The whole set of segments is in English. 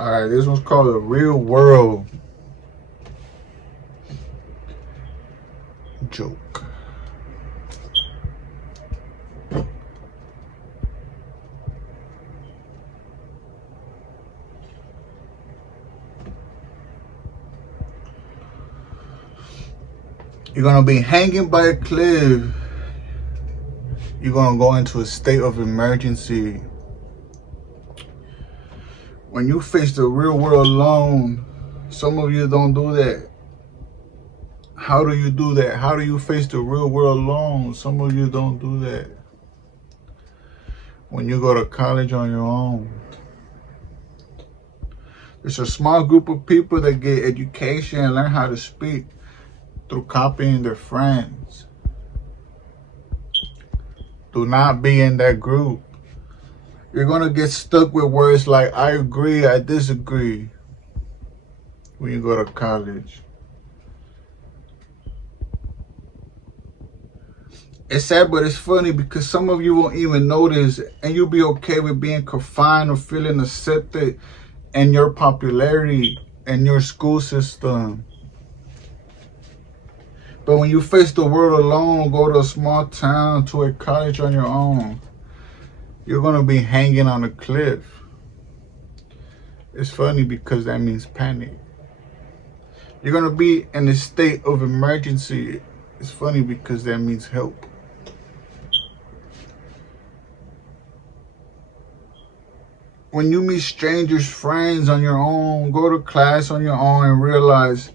Alright, this one's called The Real World Joke. You're gonna be hanging by a cliff. You're gonna go into a state of emergency. When you face the real world alone, some of you don't do that. How do you do that? How do you face the real world alone? Some of you don't do that. When you go to college on your own, it's a small group of people that get education and learn how to speak through copying their friends. Do not be in that group. You're going to get stuck with words like I agree, I disagree when you go to college. It's sad, but it's funny because some of you won't even notice, and you'll be okay with being confined or feeling accepted in your popularity and your school system. But when you face the world alone, go to a small town, to a college on your own, you're going to be hanging on a cliff. It's funny because that means panic. You're going to be in a state of emergency. It's funny because that means help. When you meet strangers, friends on your own, go to class on your own and realize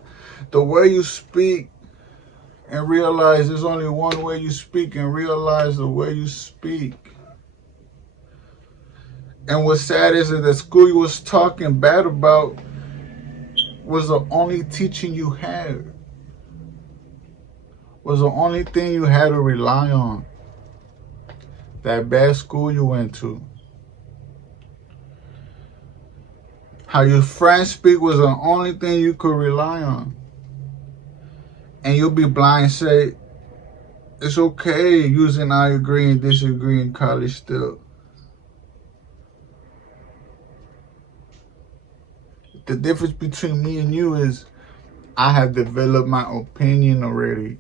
the way you speak, and realize there's only one way you speak, and realize the way you speak. And what's sad is that the school you was talking bad about was the only teaching you had. Was the only thing you had to rely on. That bad school you went to. How your friends speak was the only thing you could rely on. And you'll be blind, say, it's okay using I agree and disagree in college still. The difference between me and you is I have developed my opinion already.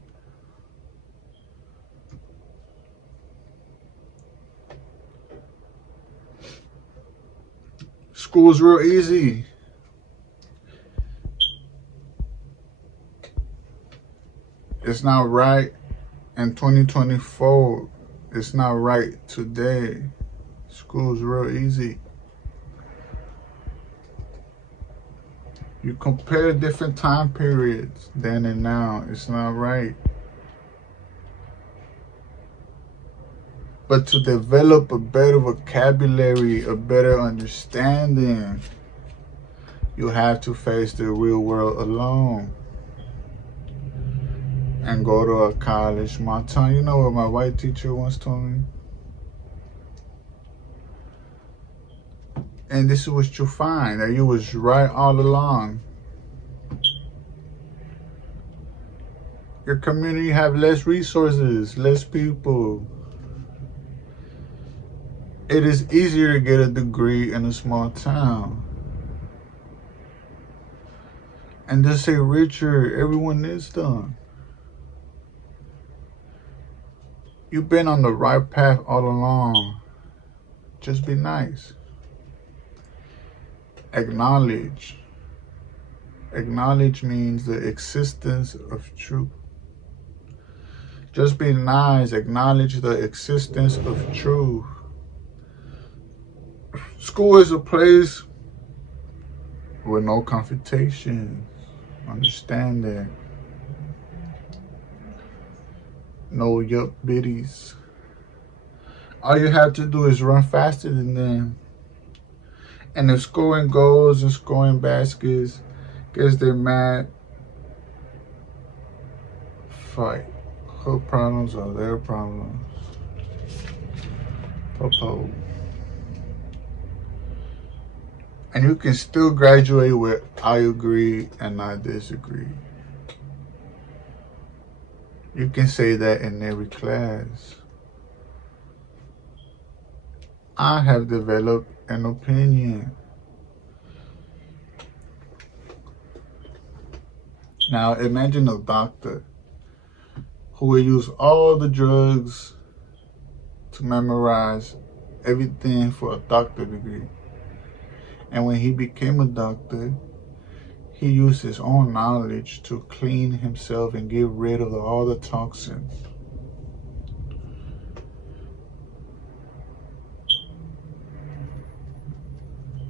School's real easy. It's not right in 2024. It's not right today. School's real easy. You compare different time periods, then and now. It's not right. But to develop a better vocabulary, a better understanding, you have to face the real world alone. And go to a college. My tongue, you know what my white teacher once told me? And this is what you'll find, that you was right all along. Your community have less resources, less people. It is easier to get a degree in a small town. And just say richer, everyone is done. You've been on the right path all along. Just be nice. Acknowledge. Acknowledge means the existence of truth. Just be nice. Acknowledge the existence of truth. School is a place with no confrontation. Understand that. No yup biddies. All you have to do is run faster than them. And if scoring goals and scoring baskets gets them mad, fight. Her problems are their problems. Propose. And you can still graduate with I agree and I disagree. You can say that in every class. I have developed an opinion. Now imagine a doctor who will use all the drugs to memorize everything for a doctor degree. And when he became a doctor, he used his own knowledge to clean himself and get rid of all the toxins.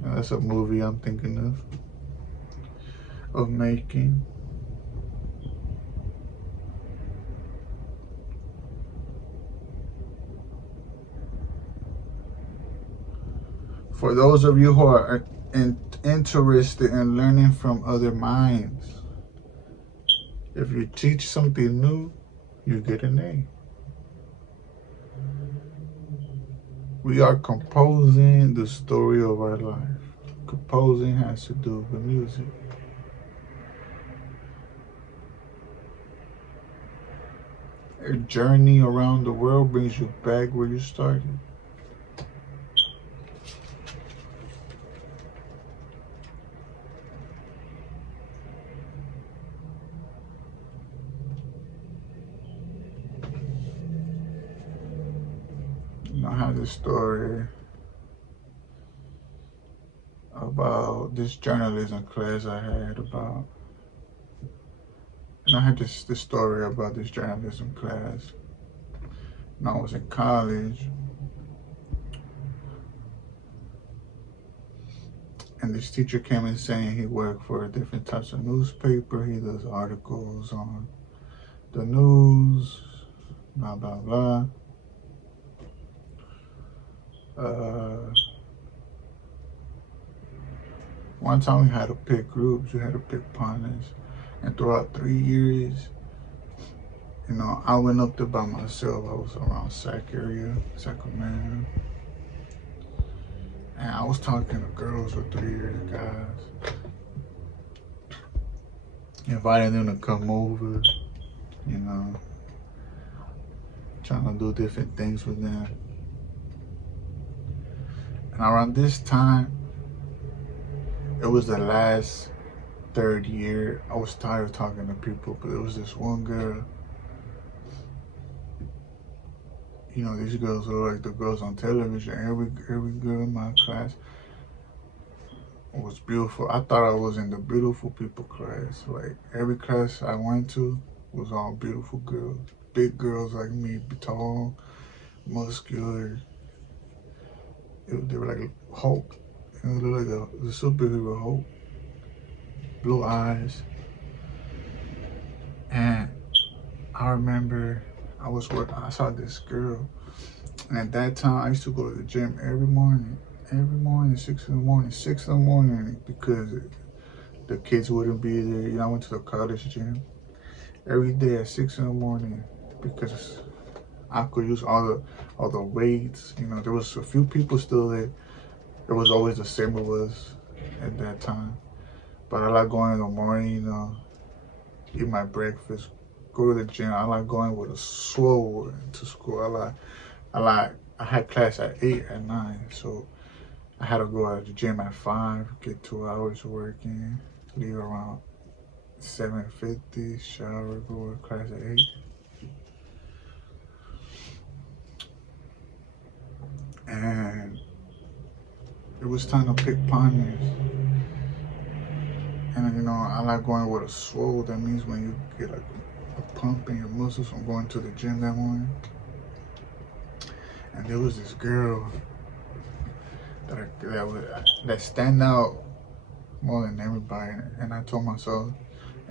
And that's a movie I'm thinking of making. For those of you who are interested in learning from other minds, if you teach something new, you get an A. We are composing the story of our life. Composing has to do with music. A journey around the world brings you back where you started. I have this story about this journalism class I had about, and I had this story about this journalism class when I was in college. And this teacher came in saying he worked for different types of newspaper. He does articles on the news, blah, blah, blah. One time we had to pick groups, we had to pick partners. And throughout 3 years, I went up there by myself. I was around Sac area, Sacramento. And I was talking to girls for 3 years, guys. Inviting them to come over, trying to do different things with them. And around this time, it was the last third year. I was tired of talking to people, but there was this one girl. These girls are like the girls on television. Every girl in my class was beautiful. I thought I was in the beautiful people class. Like every class I went to was all beautiful girls. Big girls like me, tall, muscular. They were like Hulk. They looked like the superhero Hulk. Blue eyes. And I remember I saw this girl, and at that time I used to go to the gym every morning, 6 in the morning, because the kids wouldn't be there. I went to the college gym every day at 6 in the morning because I could use all the weights. There was a few people still there. It was always the same of us at that time. But I like going in the morning, eat my breakfast, go to the gym. I like going with a swole to school. I had class at 8 at 9, so I had to go to the gym at 5, get 2 hours working, leave around 7:50, shower, go to class at 8. And it was time to pick partners. And I like going with a swole. That means when you get like a pump in your muscles from going to the gym that morning. And there was this girl that stand out more than everybody. And I told myself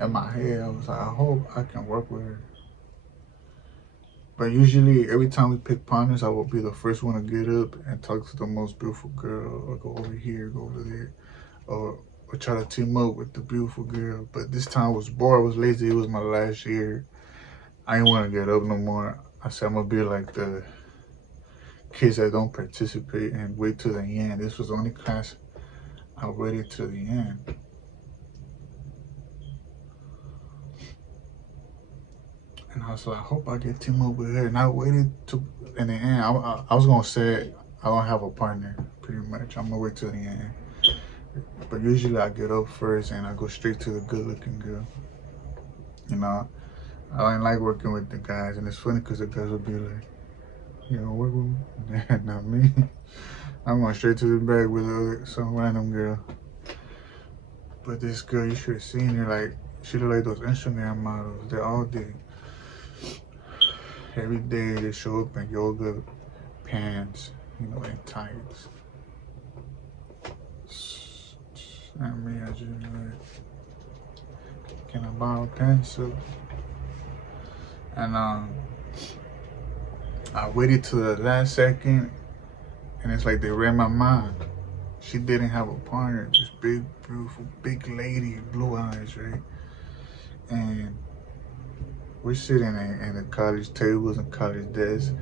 in my head, I was like, I hope I can work with her. But usually every time we pick partners, I will be the first one to get up and talk to the most beautiful girl, or go over here, go over there, or try to team up with the beautiful girl. But this time I was bored, I was lazy. It was my last year. I didn't want to get up no more. I said, I'm gonna be like the kids that don't participate and wait till the end. This was the only class I waited till the end. And I was like, I hope I get team up with her. And I waited to in the end. I was gonna say I don't have a partner, pretty much. I'm gonna wait till the end. But usually I get up first and I go straight to the good looking girl. You know, I didn't like working with the guys, and it's funny because the guys would be like, you know, work with me? Not me. I'm going straight to the bag with some random girl. But this girl, you should have seen her, like, she look like those Instagram models. They all did. Every day they show up in yoga pants, you know, and tights. I mean, I just like, can I borrow a pencil? And I waited till the last second, and it's like they read my mind. She didn't have a partner, this big, beautiful, big lady, blue eyes, right? And we're sitting in the college tables and college desks,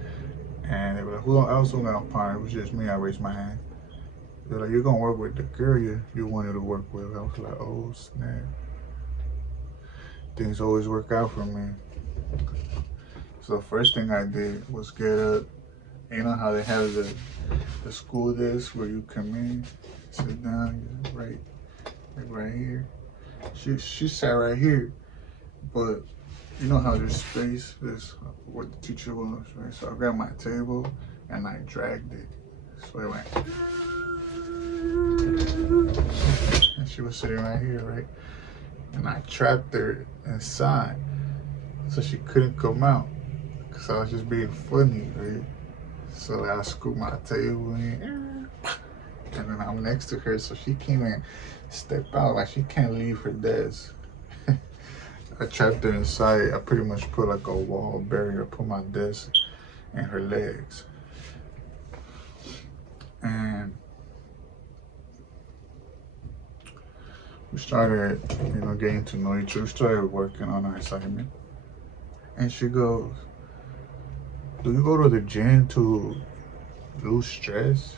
and they were like, who else got a partner? It was just me. I raised my hand. They're like, you're gonna work with the girl you wanted to work with. I was like, oh snap. Things always work out for me. So the first thing I did was get up. You know how they have the school desk where you come in, sit down, right here. She sat right here, but you know how there's space, there's where the teacher was, right? So I grabbed my table and I dragged it. So it went. And she was sitting right here, right? And I trapped her inside so she couldn't come out. Cause I was just being funny, right? So I scooped my table in, and then I'm next to her, so she can't even step out, like she can't leave her desk. I trapped her inside. I pretty much put like a wall barrier, put my desk and her legs. And we started, you know, getting to know each other. We started working on our assignment. And she goes, do you go to the gym to lose stress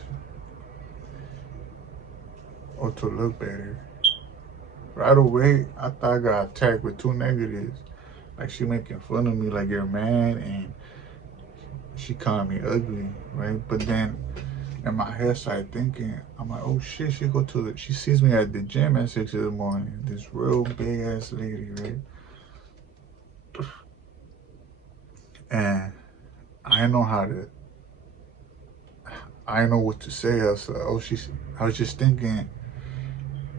or to look better? Right away, I thought I got attacked with two negatives. Like she making fun of me, like you're mad, and she calling me ugly, right? But then in my head, I started thinking, I'm like, oh shit, she sees me at the gym at 6 in the morning. This real big ass lady, right? And I didn't know what to say. I was like, I was just thinking,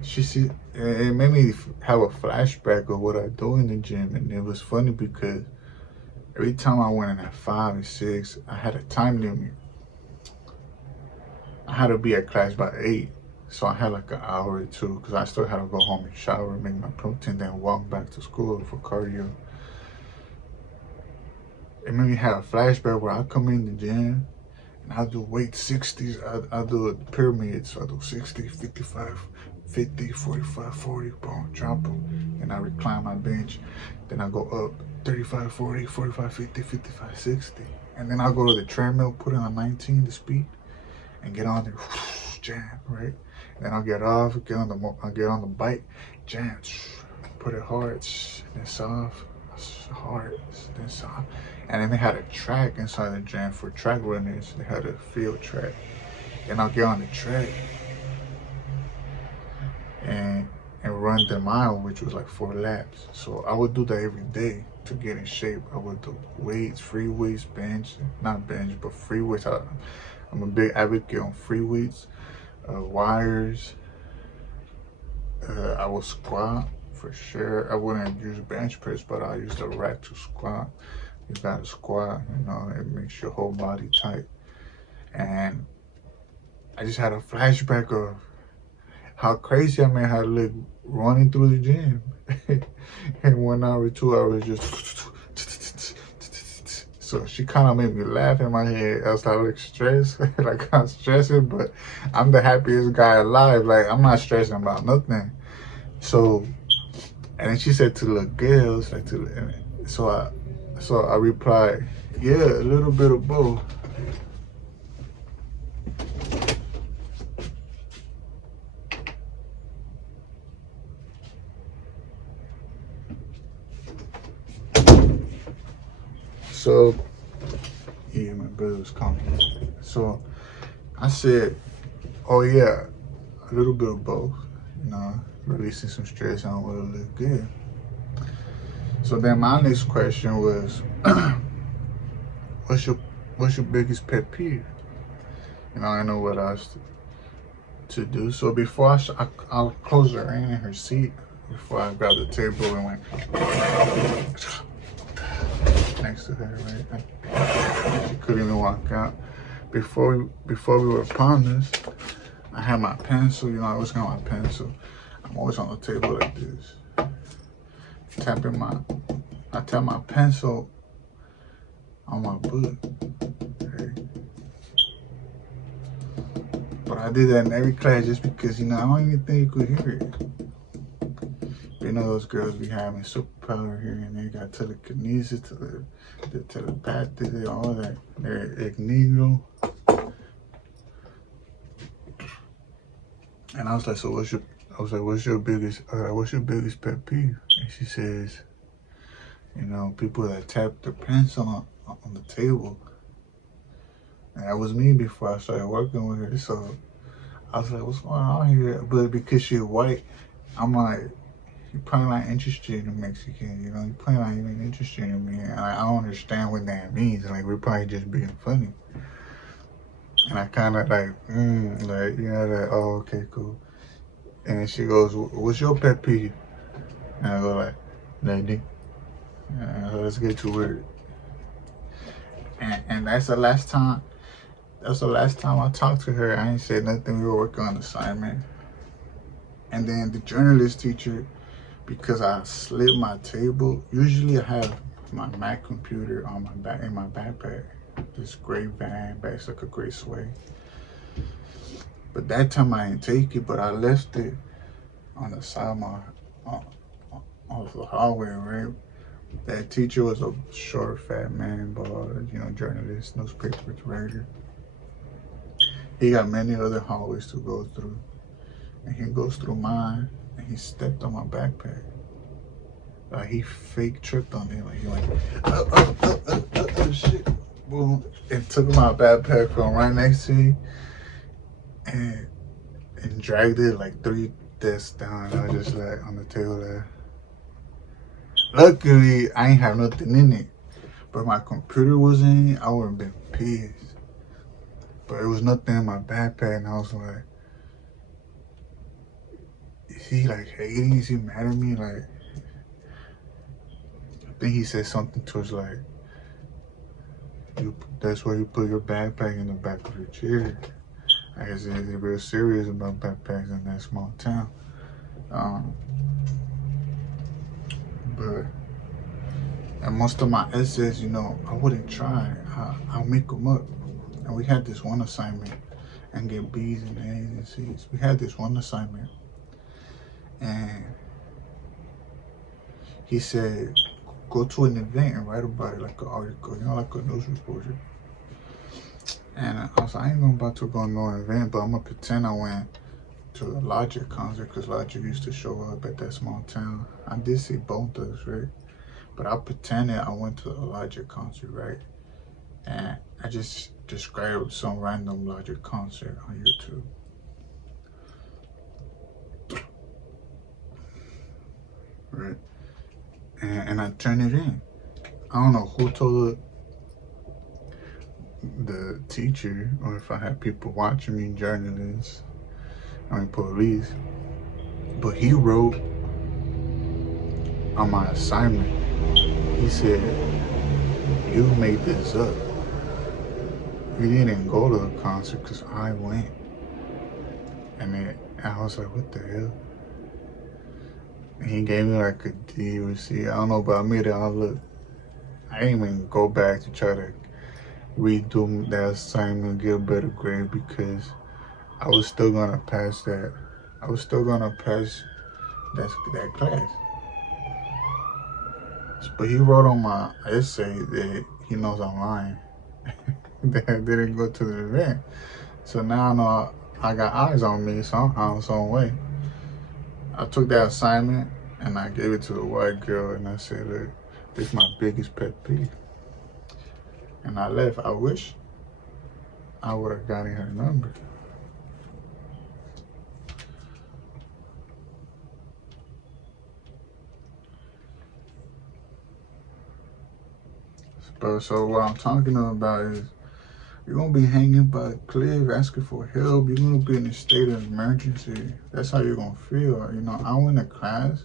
it made me have a flashback of what I do in the gym. And it was funny because every time I went in at 5 and 6, I had a time limit. I had to be at class by 8. So I had like an hour or two because I still had to go home and shower, make my protein, then walk back to school for cardio. It made me have a flashback where I come in the gym and I do weight 60s. I do a pyramid, so I do 60, 55, 50, 45, 40, boom, drop them. And I recline my bench. Then I go up 35, 40, 45, 50, 55, 60. And then I go to the treadmill, put it on 19, the speed, and get on there, jam, right? And then I'll get off, I'll get on the bike, jam, put it hard, then soft, hard, then soft. And then they had a track inside the gym for track runners. They had a field track. And I'll get on the track and run the mile, which was like 4 laps. So I would do that every day to get in shape. I would do weights, free weights, bench, not bench, but free weights. I'm a big advocate on free weights, wires. I will squat for sure. I wouldn't use bench press, but I use the rack to squat. You gotta squat, you know, it makes your whole body tight. And I just had a flashback of how crazy I may have looked running through the gym. In 1 hour, 2 hours, just. So she kind of made me laugh in my head. I was like stressed, like I'm stressing, but I'm the happiest guy alive. Like I'm not stressing about nothing. So, and then she said to the girls, like so I replied, yeah, a little bit of both. So, yeah, my brother was calling. So I said, oh yeah, a little bit of both, you know, releasing some stress, I want to look good. So then my next question was, what's your biggest pet peeve? I know what else to do. So before I'll close her in her seat before I grab the table and went next to her, right? She couldn't even walk out. Before we were upon this, I had my pencil. I always got my pencil. I'm always on the table like this, I tap my pencil on my book. Okay? But I did that in every class just because, I don't even think you could hear it. Those girls be having superpower here and they got telekinesis, the telepathy, all that. They're ignito. And I was like, so what's your biggest pet peeve? And she says, people that tap their pencil on the table. And that was me before I started working with her. So I was like, what's going on here? But because she's white, I'm like, you're probably not interested in Mexican, you're probably not even interested in me. And I don't understand what that means. Like, we're probably just being funny. And I kind of like, oh, okay, cool. And then she goes, what's your pet peeve? And I go like, lady. So let's get to it. And that's the last time I talked to her. I ain't said nothing. We were working on assignment. And then the journalist teacher, because I slid my table, usually I have my Mac computer on my back in my backpack. This gray bag, it's like a gray suede. But that time I didn't take it, but I left it on the side of my of the hallway, right? That teacher was a short, fat man, bald, journalist, newspaper writer. He got many other hallways to go through. And he goes through mine, and he stepped on my backpack. Like, he fake tripped on me. Like, he went, oh, shit. Boom. And took my backpack from right next to me and dragged it like 3 desks down. I was just like on the table there. Luckily, I ain't have nothing in it. But my computer was in it, I would have been pissed. But it was nothing in my backpack, and I was like, is he like hating? Is he mad at me? Like, I think he said something towards like, that's where you put your backpack in the back of your chair. I guess they're real serious about backpacks in that small town. And most of my essays, I wouldn't try. I'll make them up. And we had this one assignment and get B's and A's and C's. We had this one assignment, and he said, go to an event and write about it like an article, like a news reporter. And I was like, I ain't about to go to no event, but I'm gonna pretend I went to a Logic concert, because Logic used to show up at that small town. I did see Bone Thugs, right? But I pretended I went to a Logic concert, right? And I just described some random Logic concert on YouTube. Right? And I turned it in. I don't know who told the teacher, or if I had people watching me, journalists, police. But he wrote on my assignment, he said, you made this up. You didn't go to the concert because I went. And then I was like, what the hell? And he gave me like a D or C. I don't know, but I made it all look. I didn't even go back to try to redo that assignment and get a better grade, because I was still gonna pass that. I was still gonna pass that class. But he wrote on my essay that he knows I'm lying. That I didn't go to the event. So now I know I got eyes on me somehow, some way. I took that assignment and I gave it to the white girl, and I said, look, this is my biggest pet peeve. And I left. I wish I would have gotten her number. But so what I'm talking about is you're gonna be hanging by a cliff asking for help. You're gonna be in a state of emergency. That's how you're gonna feel. You know, I went to class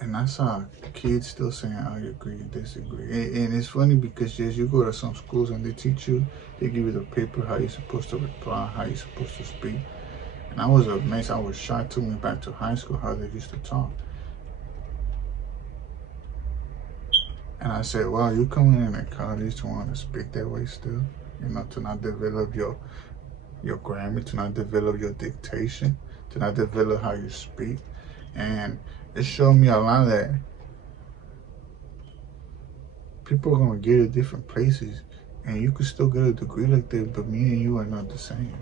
and I saw kids still saying I agree and disagree. And it's funny because yes, you go to some schools and they teach you, they give you the paper, how you're supposed to reply, how you're supposed to speak. And I was amazed, I was shocked, took me back to high school how they used to talk. And I said, wow, you coming in at college to want to speak that way still? You know, to not develop your grammar, to not develop your dictation, to not develop how you speak. And it showed me a lot that people are gonna get at different places and you could still get a degree like that, but me and you are not the same.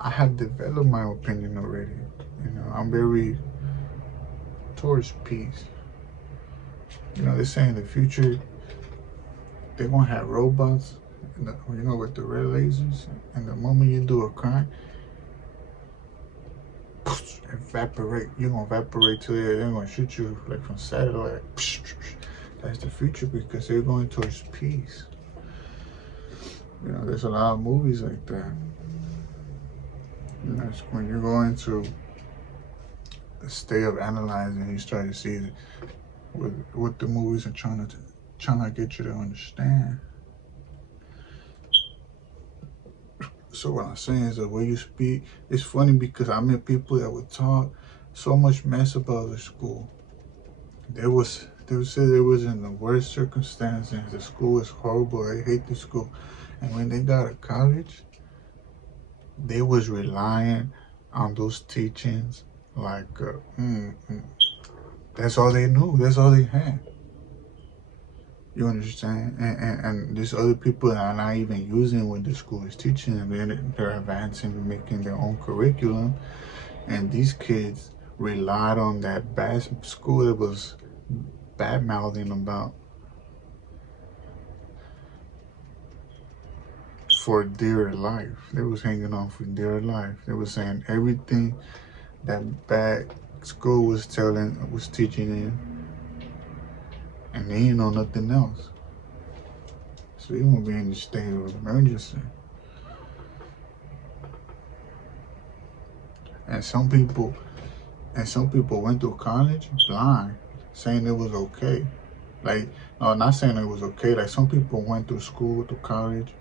I have developed my opinion already. You know, I'm very towards peace. You know, they're saying in the future they're gonna have robots, you know, with the red lasers, and the moment you do a crime, evaporate. You're gonna evaporate till they're gonna shoot you like from satellite. That's the future because they're going towards peace. You know, there's a lot of movies like that. You know, it's when you're going to the state of analyzing, you start to see what the movies are trying to get you to understand. So what I'm saying is the way you speak, it's funny because I met people that would talk so much mess about the school. They would say they was in the worst circumstances. The school is horrible. They hate the school. And when they got to college, they was relying on those teachings like that's all they knew. That's all they had. You understand? And there's other people that are not even using what the school is teaching them. They're advancing, making their own curriculum. And these kids relied on that bad school that was bad mouthing about for dear life. They was hanging on for dear life. They was saying everything that bad school was teaching them, and they didn't know nothing else. So they won't be in the state of emergency. And some people went to college blind, saying it was okay. Like, no, not saying it was okay. Like some people went to school, to college,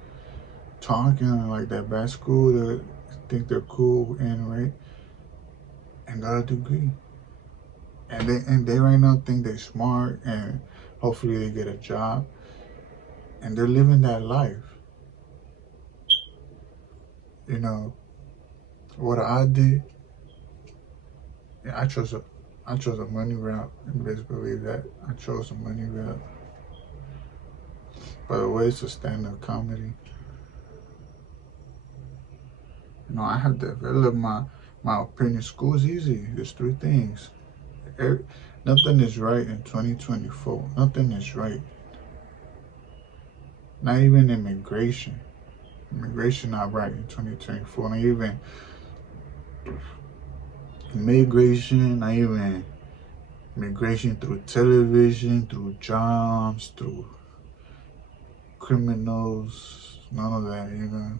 talking like that bad school that think they're cool and right, and got a degree. And they right now think they're smart and hopefully they get a job. And they're living that life. You know, what I did, I chose a money route. You best believe that. I chose a money route. By the way, it's a stand-up comedy. You know, I have developed my opinion. School is easy. There's three things. Nothing is right in 2024. Nothing is right. Not even immigration. Immigration not right in 2024. Not even immigration. Not even immigration through television, through jobs, through criminals. None of that, you know.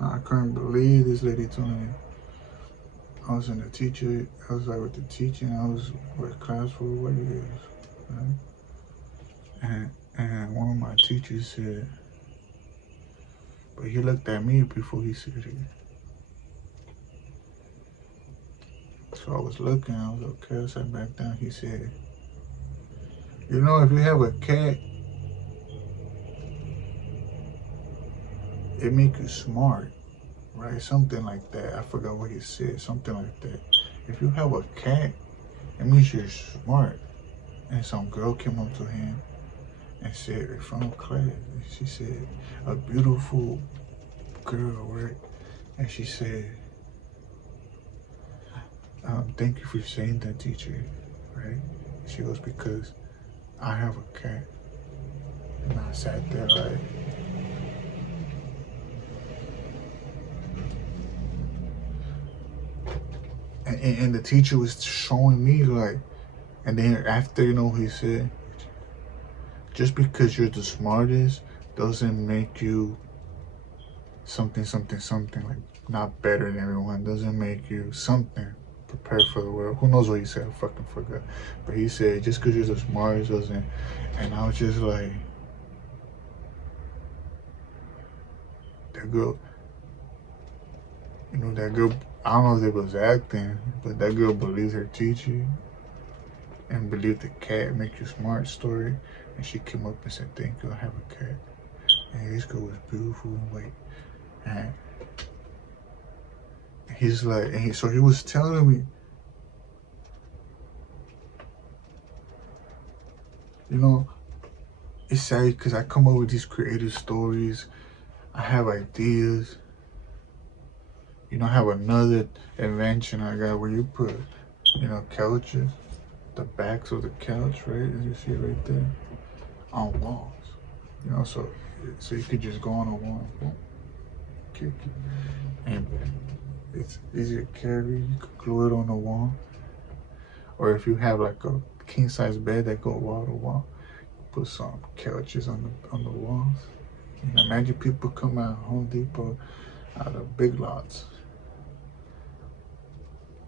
I couldn't believe this lady told me I was in the teacher. I was like with the teacher. I was with class for what years, right? And one of my teachers said, but he looked at me before he said it. So I was looking. I was okay. I sat back down. He said, you know, if you have a cat, it makes you smart, right? Something like that. I forgot what he said. Something like that. If you have a cat, it means you're smart. And some girl came up to him and said in front of class, she said, a beautiful girl, right? And she said, thank you for saying that, teacher, right? She goes, because I have a cat. And I sat there like, and the teacher was showing me like, and then after, he said, just because you're the smartest doesn't make you something, something, something, like not better than everyone, doesn't make you something prepared for the world. Who knows what he said? I fucking forgot. But he said, just because you're the smartest doesn't. And I was just like, that girl, that girl, I don't know if it was acting, but that girl believed her teacher and believed the cat make you smart story. And she came up and said, thank you, I have a cat. And this girl was beautiful. Like, and he's like, so he was telling me, it's sad because I come up with these creative stories. I have ideas. I have another invention I got where you put, couches, the backs of the couch, right? As you see right there, on walls. So you could just go on a wall, boom, kick it, and it's easy to carry. You could glue it on the wall, or if you have like a king size bed that go wall to wall, put some couches on the walls. Imagine people come out of Home Depot out of Big Lots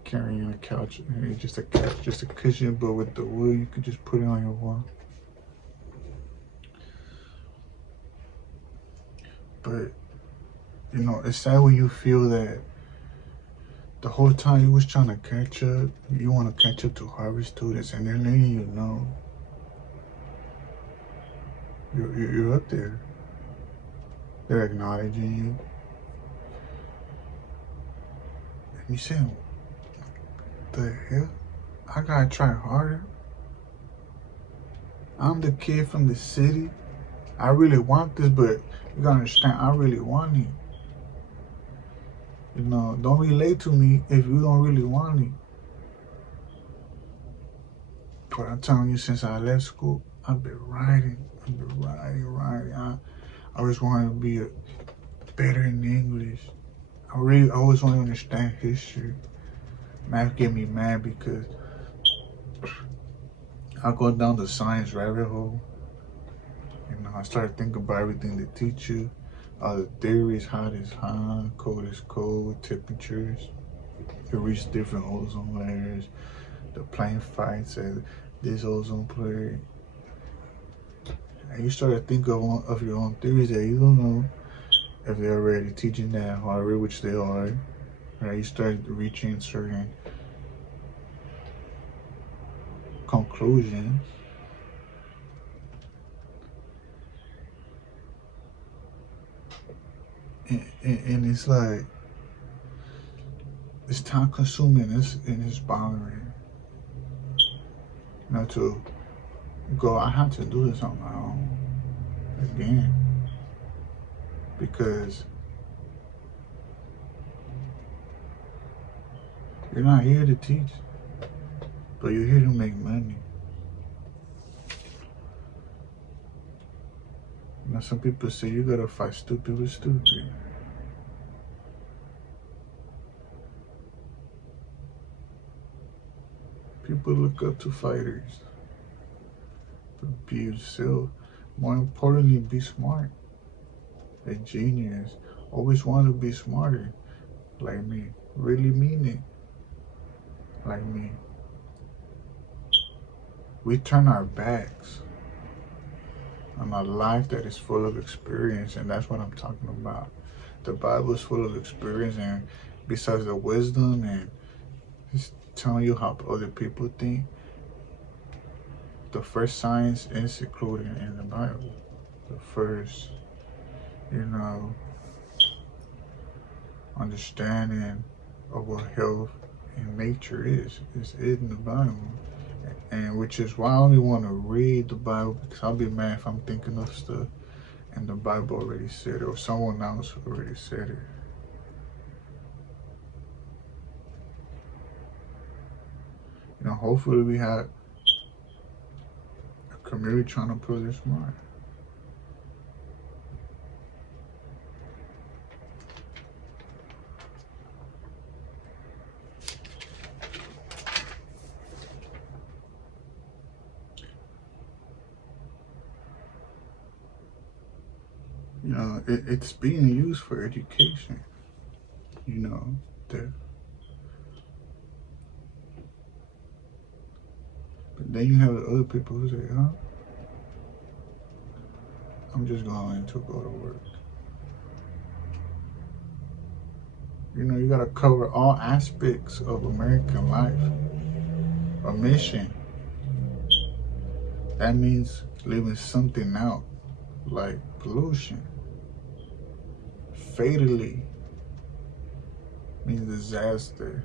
carrying a couch. It's just a couch, just a cushion, but with the wood, you could just put it on your wall. But it's sad when you feel that the whole time you was trying to catch up, you want to catch up to Harvard students, and they're letting you know you're up there. They're acknowledging you. And you saying, the hell? I gotta try harder. I'm the kid from the city. I really want this, but you gotta understand, I really want it. Don't relate to me if you don't really want it. But I'm telling you, since I left school, I've been writing. I always wanted to be better in English. I always want to understand history. Math get me mad because I go down the science rabbit hole. I started thinking about everything they teach you, all the theories, hot is hot, cold is cold, temperatures. You reach different ozone layers. The plane fights at this ozone layer. And you start to think of your own theories that you don't know if they're already teaching that at Harvard, which they are. Right? You start reaching certain conclusions. And it's like, it's time consuming and it's bothering. To go, I have to do this on my own again. Because you're not here to teach, but you're here to make money. Some people say you gotta fight stupid with stupid. People look up to fighters. But be yourself. More importantly, be smart. A genius. Always want to be smarter. Like me. Really mean it. Like me. We turn our backs on a life that is full of experience, and that's what I'm talking about. The Bible is full of experience, and besides the wisdom and just telling you how other people think, the first science is included in the Bible. The first, understanding of what health and nature is in the Bible. And which is why I only want to read the Bible, because I'll be mad if I'm thinking of stuff and the Bible already said it, or someone else already said it. Hopefully we have a community trying to pull this smart. You know, it's being used for education. You know, the, but then you have the other people who say, huh? I'm just going to go to work. You know, you got to cover all aspects of American life. A mission. That means leaving something out, like pollution. Fatally means disaster.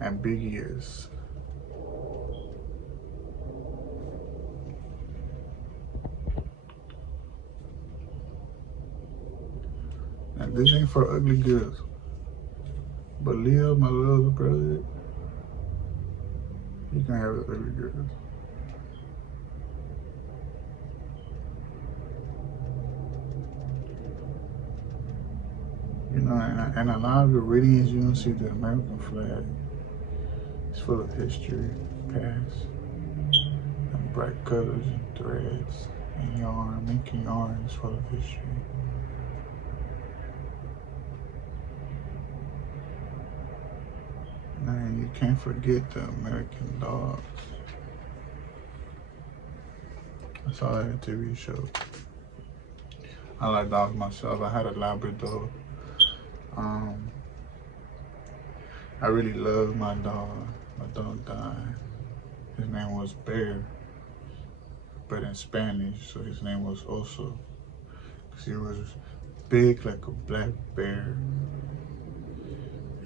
Ambiguous. And this ain't for ugly girls. But Leo, my little brother, you can have the ugly girls. You know, and a lot of the readings you don't see the American flag. It's full of history, past, and bright colors and threads and yarn. Making yarn is full of history. And you can't forget the American dogs. I saw that TV show. I like dogs myself. I had a Labrador. I really love my dog. My dog died. His name was Bear, but in Spanish, so his name was Oso. Cause he was big like a black bear,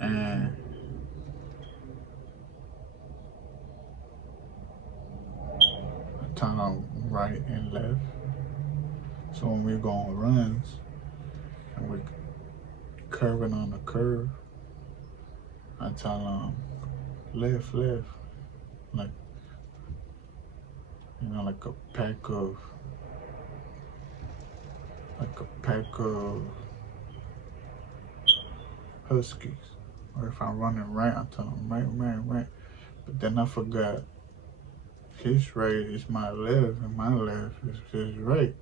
and I tell him right and left. So when we go on runs and we're curving on the curve, I tell him left, left, like, you know, like a pack of huskies. Or if I'm running right, I tell him right, right, right. But then I forgot his right is my left and my left is his right.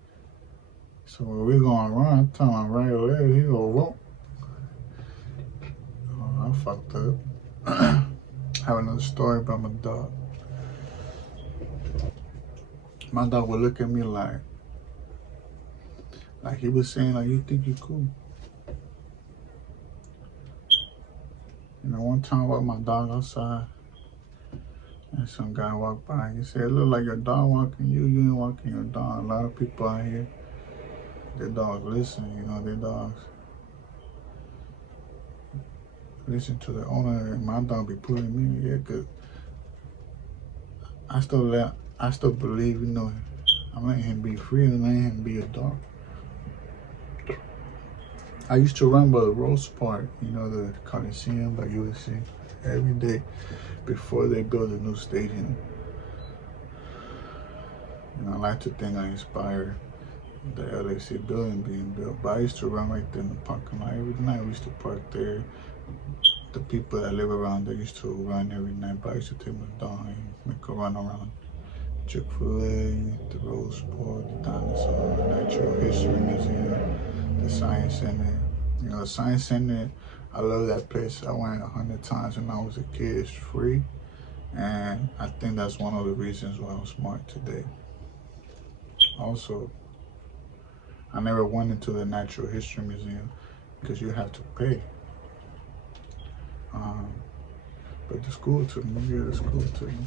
So when we're gonna run, I tell him right or left, he go, whoop. Oh, I fucked up. I have another story about my dog. My dog would look at me like he was saying, like, you think you're cool. You know, one time I walked my dog outside and some guy walked by. He said, it look like your dog walking you, you ain't walking your dog. A lot of people out here, their dogs listen, you know, their dogs listen to the owner, and my dog be pulling me, yeah, cause I still believe, you know, I'm letting him be free and letting him be a dog. I used to run by the Rose Park, you know, the Coliseum by USC, every day before they build a new stadium. You know, I like to think I inspired the LAC building being built, but I used to run right there in the parking lot every night. We used to park there. The people that live around there used to run every night, but I used to take my dog and make a run around Chick-fil-A, the Rose Park, the Dinosaur, Natural History Museum, the Science Center. You know, the Science Center, I love that place. I went 100 times when I was a kid. It's free, and I think that's one of the reasons why I'm smart today. Also, I never went into the Natural History Museum because you have to pay. But the school took me. Yeah, the school took me.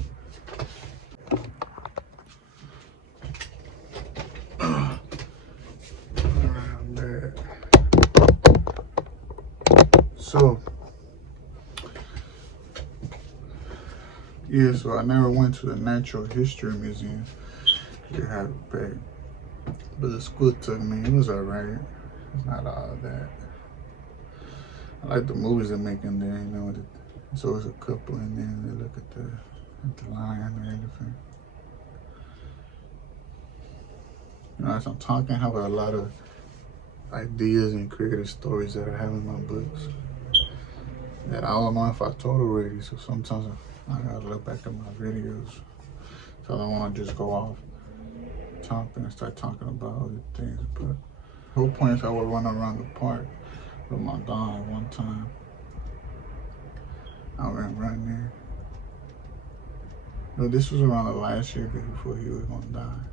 Around there. So, yeah, so I never went to the Natural History Museum. You had to pay. But the school took me. It was alright. It's not all that. I like the movies they're making there, you know. It's always a couple in there and they look at the lion and the elephant. You know, as I'm talking, I have a lot of ideas and creative stories that I have in my books that I don't know if I told already. So sometimes I gotta look back at my videos. So I don't want to just go off topic and start talking about other things. But Whole point is I would run around the park with my dog one time. I went running there. No, this was around the last year before he was gonna die.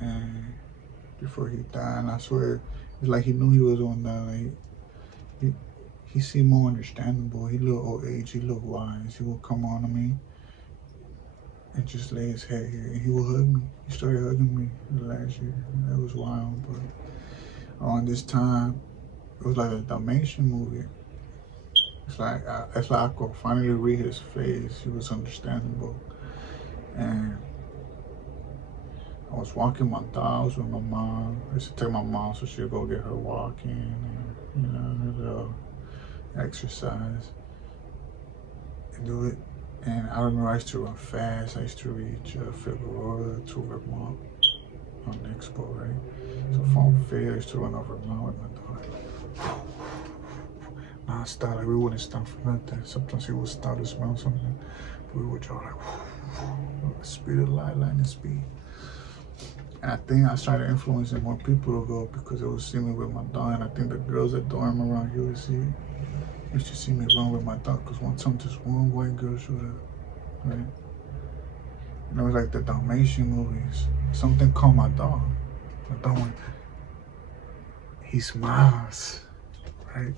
And before he died, and I swear, it's like he knew he was gonna die. Like he seemed more understandable. He looked old age. He looked wise. He would come on to me and just lay his head here, and he would hug me. He started hugging me last year. That was wild. But on this time, it was like a Dalmatian movie. It's like I could finally read his face. He was understandable, and I was walking my dogs with my mom. I used to take my mom so she'd go get her walking and, her little exercise and do it. And I remember I used to run fast. I used to reach Figueroa to Vermont on Expo, right? So from Fair, I used to run over Vermont with my dog. Non-stop, like we wouldn't stop for nothing. Sometimes he would stop to smell something. We would draw like speed of light, lightning speed. And I think I started influencing more people to go because they would see me with my dog. And I think the girls that dorm around here would see, used to see me run with my dog. Because one time just one white girl showed up, right? And it was like the Dalmatian movies. Something called my dog. My dog went, he smiles, right?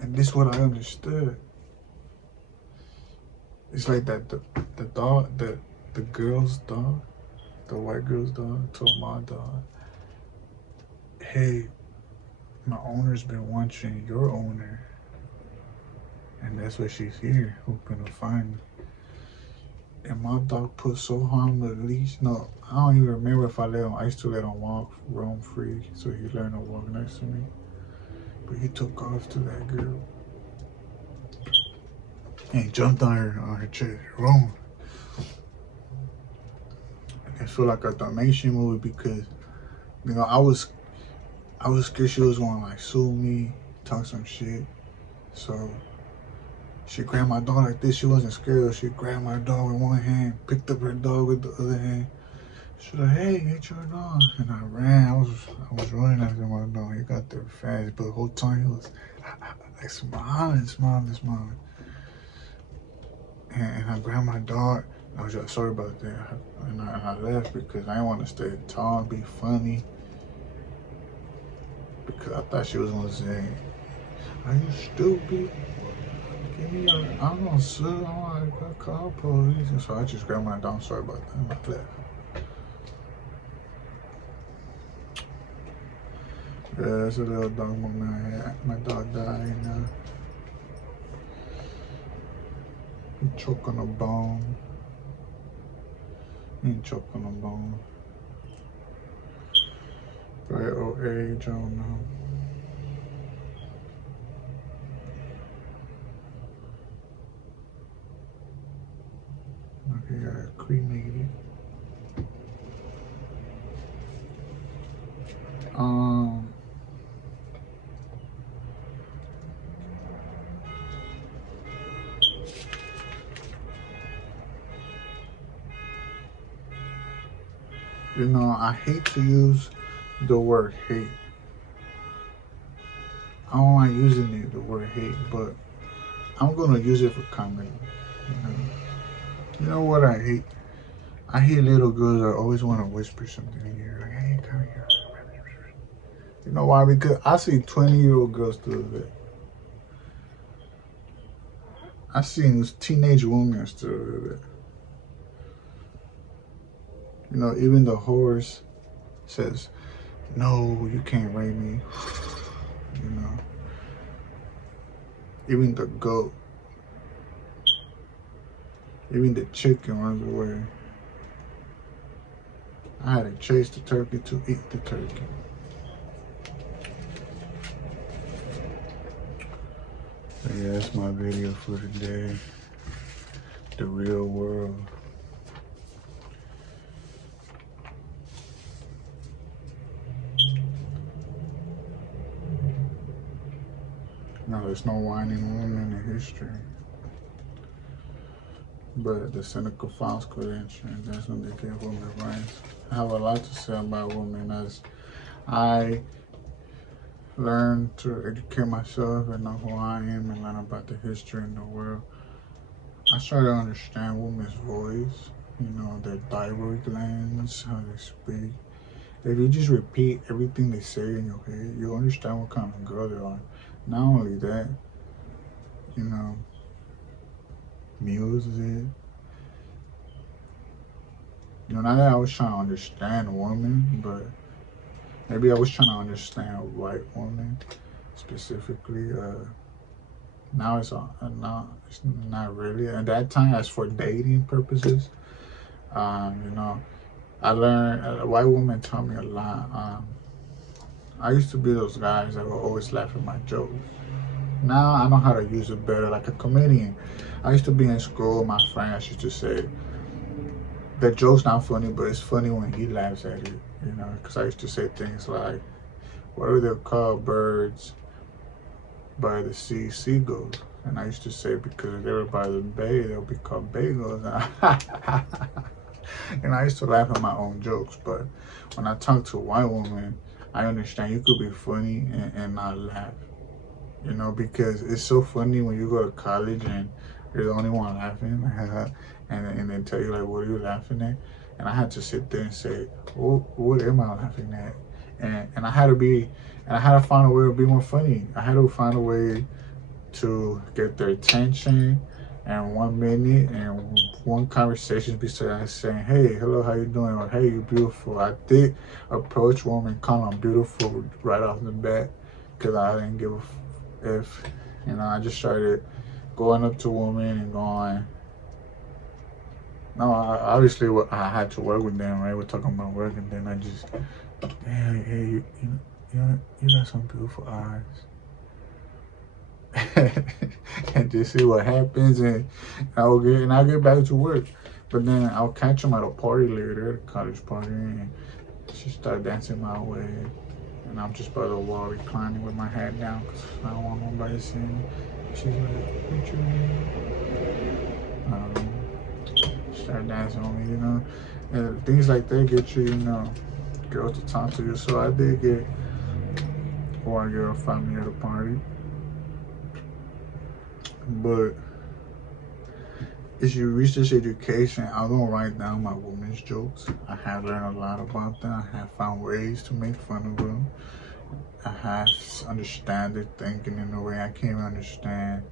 And this is what I understood. It's like that the dog, the girl's dog, the white girl's dog told my dog, hey, my owner's been watching your owner. And that's why she's here, hoping to find me. And my dog put so hard on the leash. No, I don't even remember if I used to let him walk, roam free, so he learned to walk next to me. But he took off to that girl. And he jumped on her chest, roam. And it felt like a Dalmatian movie because, I was scared she was gonna like sue me, talk some shit. So she grabbed my dog like this. She wasn't scared. She grabbed my dog with one hand, picked up her dog with the other hand. She was like, hey, get your dog. And I ran. I was running after my dog. He got there fast, but the whole time he was like smiling. And I grabbed my dog. I was just sorry about that. And I left because I didn't want to stay tall and be funny. Because I thought she was going to say, are you stupid? Give me your, I'm going to sue. I'm going to call police. And so I just grabbed my dog. Sorry about that. And I left. Yeah, that's a little dog moment I had. My dog died. He choked on a bone. He choked on a bone. Right old age, I don't know. Okay, got cremated. I hate to use the word hate. I don't like using the word hate, but I'm gonna use it for comedy. You know what I hate? I hate little girls that always want to whisper something in your ear, like, hey, come here. You know why? Because I see 20-year-old girls do that. I seen teenage women still do that. Even the horse says, no, you can't rape me. Even the goat, even the chicken runs away. I had to chase the turkey to eat the turkey. So yeah, that's my video for today. The real world. No, there's no whining woman in history. But the Seneca Falls Convention, that's when they gave women rights. I have a lot to say about women as I learned to educate myself and know who I am and learn about the history in the world. I started to understand women's voice, their thyroid glands, how they speak. If you just repeat everything they say in your head, you'll understand what kind of girl they are. Not only that, you know, music. Not that I was trying to understand women, but maybe I was trying to understand a white woman specifically. Now it's not really. At that time, as for dating purposes, you know, I learned a white woman taught me a lot. I used to be those guys that would always laugh at my jokes. Now I know how to use it better, like a comedian. I used to be in school. My friends used to say the joke's not funny, but it's funny when he laughs at it. Because I used to say things like, "What are they called birds by the sea? Seagulls." And I used to say because they were by the bay, they'll be called bagels. And I used to laugh at my own jokes. But when I talk to a white woman, I understand you could be funny and not laugh. Because it's so funny when you go to college and you're the only one laughing, and then tell you like, "What are you laughing at?" And I had to sit there and say, what am I laughing at? And I had to find a way to be more funny. I had to find a way to get their attention. And 1 minute and one conversation besides saying, "Hey, hello, how you doing?" or "Hey, you beautiful." I did approach women, call them beautiful right off the bat, because I didn't give a if I just started going up to women and going. No, obviously I had to work with them, right? We're talking about work, and then I just, hey, you got some beautiful eyes. And just see what happens, and I'll get back to work. But then I'll catch them at a party later, at a college party, and she started dancing my way, and I'm just by the wall reclining with my head down because I don't want nobody seeing me. She's like, "What you mean?" Start dancing on me, and things like that get you, girls to talk to you. So I did get one girl find me at a party. But as you reach this education, I don't write down my woman's jokes. I have learned a lot about them. I have found ways to make fun of them. I have understand their thinking in a way I can't understand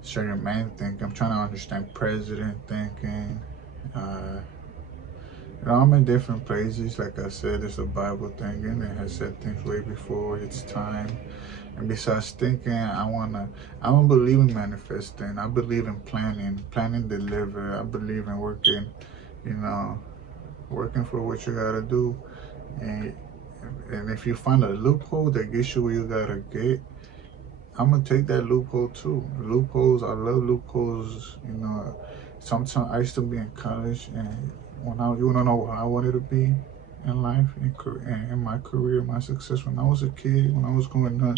certain men thinking. I'm trying to understand president thinking. I'm in different places. Like I said, there's a Bible thinking that has said things way before its time. And besides thinking, I don't believe in manifesting. I believe in planning deliver. I believe in working for what you gotta do. And if you find a loophole that gets you where you gotta get, I'm gonna take that loophole too. Loopholes, I love loopholes. Sometimes I used to be in college, and you wanna know what I wanted to be in life, in my career, my success. When I was a kid, when I was growing up,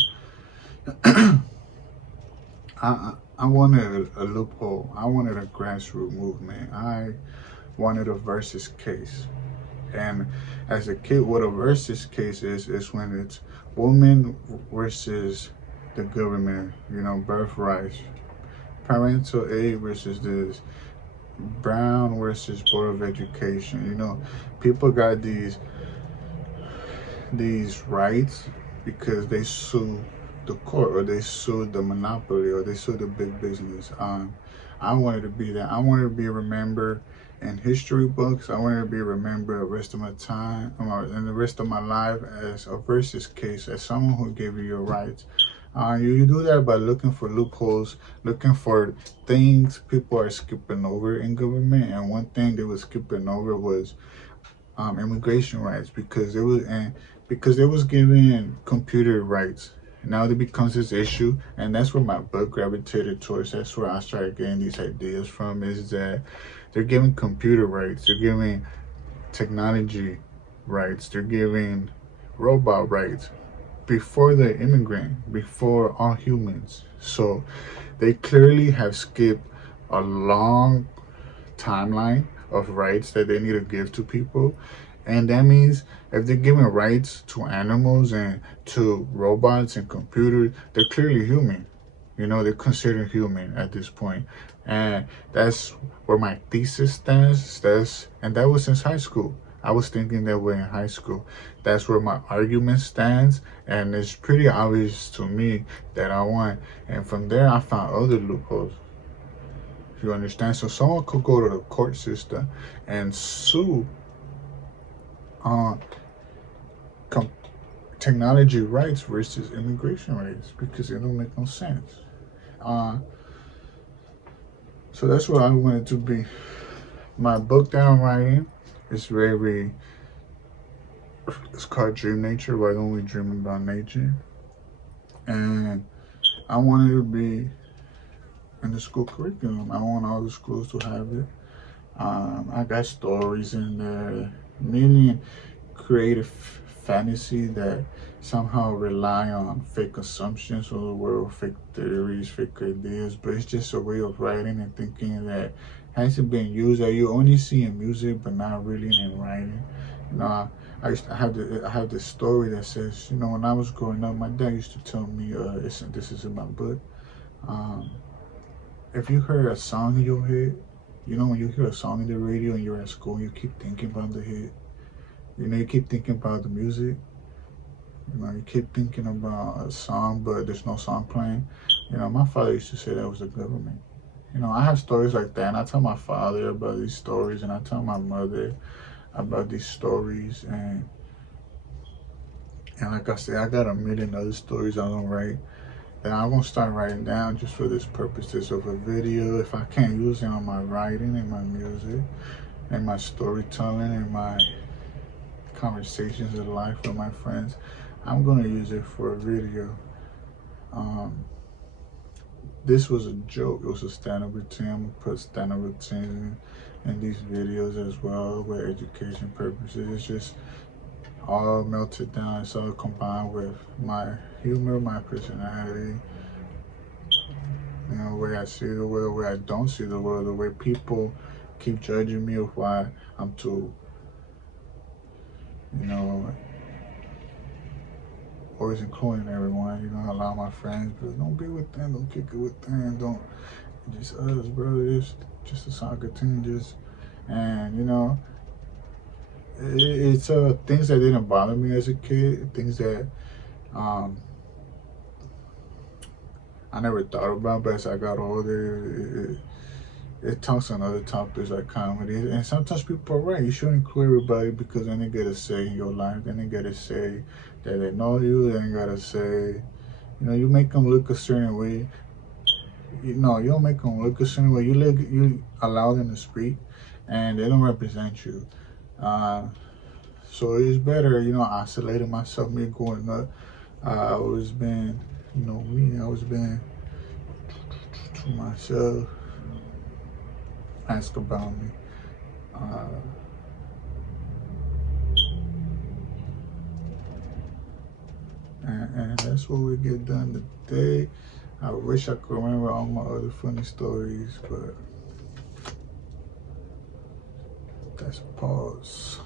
I wanted a loophole. I wanted a grassroots movement. I wanted a versus case. And as a kid, what a versus case is when it's woman versus the government, birthrights, parental aid versus this, Brown versus Board of Education. People got these rights because they sue the court, or they sue the monopoly, or they sue the big business. I wanted to be that. I wanted to be remembered in history books. I wanted to be remembered the rest of my time, and the rest of my life, as a versus case, as someone who gave you your rights. You do that by looking for loopholes, looking for things people are skipping over in government. And one thing they were skipping over was immigration rights, because it was giving computer rights. Now it becomes this issue, and that's where my book gravitated towards. That's where I started getting these ideas from. Is that they're giving computer rights, they're giving technology rights, they're giving robot rights before the immigrant, before all humans. So they clearly have skipped a long timeline of rights that they need to give to people. And that means if they're giving rights to animals and to robots and computers, they're clearly human. You know, they're considered human at this point. And that's where my thesis stands. And that was since high school. I was thinking that way in high school. That's where my argument stands. And it's pretty obvious to me that I won. And from there, I found other loopholes. You understand? So someone could go to the court system and sue on technology rights versus immigration rights because it don't make no sense. So that's what I wanted to be. My book that I'm writing is very. It's called Dream Nature. Why don't we dream about nature? And I wanted to be in the school curriculum. I want all the schools to have it. I got stories in there, million creative fantasy that somehow rely on fake assumptions of the world, fake theories, fake ideas, but it's just a way of writing and thinking that hasn't been used, that you only see in music but not really in writing. You know, I have this story that says, you know, when I was growing up, my dad used to tell me, this is in my book, if you heard a song in your head, you know, when you hear a song in the radio and you're at school, you keep thinking about the hit. You know, you keep thinking about the music. You know, you keep thinking about a song, but there's no song playing. You know, my father used to say that was the government. You know, I have stories like that, and I tell my father about these stories, and I tell my mother about these stories, and like I said, I got a million other stories I don't write that I'm gonna start writing down just for this purposes of a video. If I can't use it on my writing and my music and my storytelling and my conversations in life with my friends, I'm gonna use it for a video. This was a joke. It was a stand-up routine. I'm gonna put stand-up routine in these videos as well with education purposes. It's just all melted down. It's all combined with my humor, my personality, you know, the way I see the world, the way I don't see the world, the way people keep judging me of why I'm too, you know, always including everyone, you know, allow my friends, but don't be with them, don't kick it with them, don't, just us, bro, it's just a soccer team, and, you know, it's things that didn't bother me as a kid, things that I never thought about, but as I got older, it talks on other topics like comedy. And sometimes people are right. You shouldn't include everybody because then they get a say in your life. Then they get to say that they know you. Then they got to say, you know, you make them look a certain way. You know, you don't make them look a certain way. You allow them to speak, and they don't represent you. So it's better, you know, isolating myself. Me growing up, I always been, you know, me. I always been to myself. Ask about me. And that's what we get done today. I wish I could remember all my other funny stories, but that's a pause.